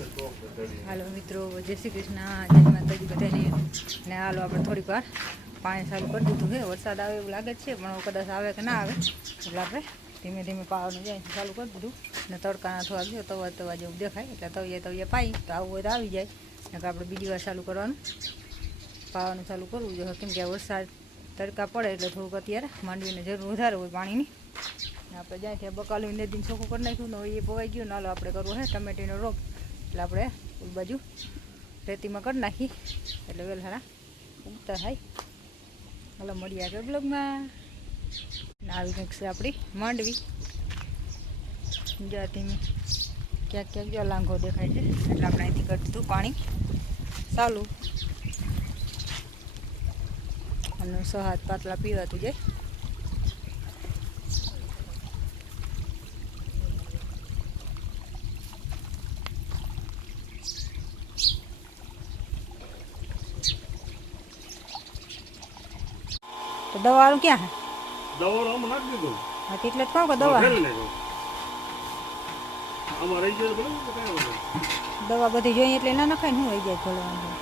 હાલો મિત્રો, જય શ્રી કૃષ્ણ, જય માતાજી બધાને. ને હાલો આપણે થોડીક વાર પાણી ચાલુ કરી દીધું છે. વરસાદ આવે એવું લાગે છે, પણ કદાચ આવે કે ના આવે એટલે આપણે ધીમે ધીમે પાવાનું જાય ચાલુ કરી દીધું. ને તડકાના થોડા જો તવા તવા જેવું દેખાય એટલે તવીએ પાઈ તો આવું હોય તો આવી જાય. એટલે આપણે બીજી વાર ચાલુ કરવાનું, પાવાનું ચાલુ કરવું જોઈએ. કેમ કે વરસાદ તડકા પડે એટલે થોડુંક અત્યારે માંડવીને જરૂર વધારે હોય પાણીની. આપણે જાય ત્યાં બકાલું નદીને ચોખ્ખું કરી નાખ્યું ને એ પોવાઈ ગયું. નાલો આપણે કરવું છે ટમેટીનો રોપ, એટલે આપણે ઓલી બાજુ રેતીમાં કરી નાખી એટલે વેલહારા ઉગતા થાય. એટલે મળીએ આગળ બ્લોગમાં. આવી કંઈક છે આપણી માંડવી. જાતીમાં ક્યાંક ક્યાંક જો લાંઘો દેખાય છે એટલે આપણે અહીંથી કરી દીધું પાણી ચાલુ. અને 6 પાતળા પીવાતું જાય. તો દવાવાળું ક્યાં હે? દવાવાળું આમાં નાખી દીધું. હા એટલે જ કહું કે દવા આમાં રહી ગયો દવા બધી જોઈએ એટલે ના નખાય ને હું રહી જાય ખોલવાનું.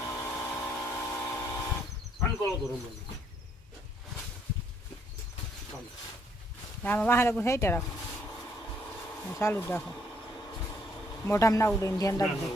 આમાં વાહન સાઈટે રાખો, ચાલુ જ રાખો, મોઢામાં ના ઉડે ધ્યાન રાખજો.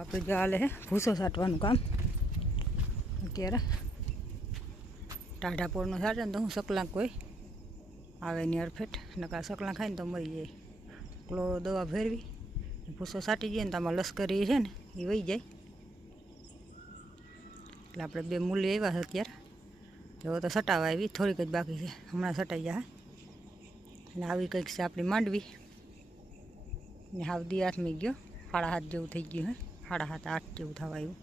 આપણે જો હાલે ભૂસો છાંટવાનું કામ. અત્યારે ટાઢા પોળનું છાંટે ને તો હું સકલાંક કોઈ આવે ની અરફેટ, નકા સકલાં ખાઈને તો મરી જાય. એકલો દવા ફેરવી ભૂસો છાંટી જઈએ ને તો આમાં લશ્કરી છે ને એ વહી જાય. એટલે આપણે 2 મૂલી આવ્યા છે અત્યારે. હવે તો સટાવા આવી થોડીક જ બાકી છે, હમણાં સટાઈ જાય. અને આવી કંઈક છે આપણી માંડવી. ને હાવ દી 8મી ગયો, 7:30 જેવું થઈ ગયું હે, 7:30 8 જેવું થવા આવ્યું.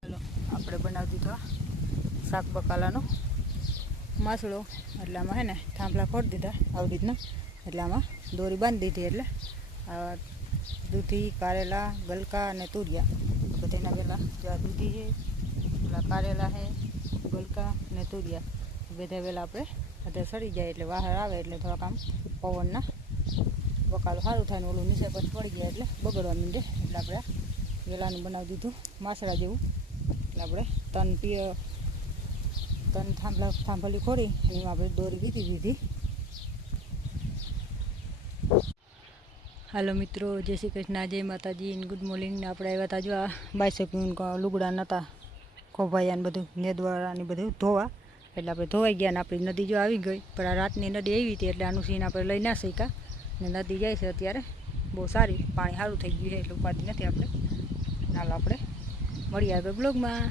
ચાલો આપણે બનાવી દીધો શાક બકાલાનો માસળો. એટલે આમાં હે ને થાંભલા ખોડી દીધા આવી રીતના. એટલે આમાં દોરી બાંધી દીધી. એટલે આ દૂધી, કારેલા, ગલકા અને તુરિયા બધાના પહેલાં જો આ દૂધી છે, પેલા કારેલા છે, ગલકા અને તુરિયા બધા વહેલા આપણે અત્યારે સડી જાય એટલે બહાર આવે એટલે થોડાક આમ પવનના બકાલો સારું થાય ને ઓલું નીચે પછી પડી જાય એટલે બગડવા માંડે. એટલે આપણે વેલાનું બનાવી દીધું માસળા જેવું. એટલે આપણે ત્રણ થાંભલી ખોરી અને એમાં આપણે દોરી વીતી દીધી. હાલો મિત્રો, જય શ્રી કૃષ્ણ, જય માતાજી, ગુડ મોર્નિંગ. ને આપણે આવ્યા હતા જો આ બાયસેક લુગડા નહોતા ખોભાયા ને બધું નેદવાળા ને બધું ધોવા. એટલે આપણે ધોવાઈ ગયા ને આપણી નદી જો આવી ગઈ. પણ આ રાતની નદી આવી હતી એટલે આનું સીન આપણે લઈ ના શક્યા. ને નદી જાય છે અત્યારે બહુ સારી, પાણી સારું થઈ ગયું છે એટલે ઉપાધિ નથી આપણે. ચાલો આપણે મળીએ આગળ બ્લોગમાં.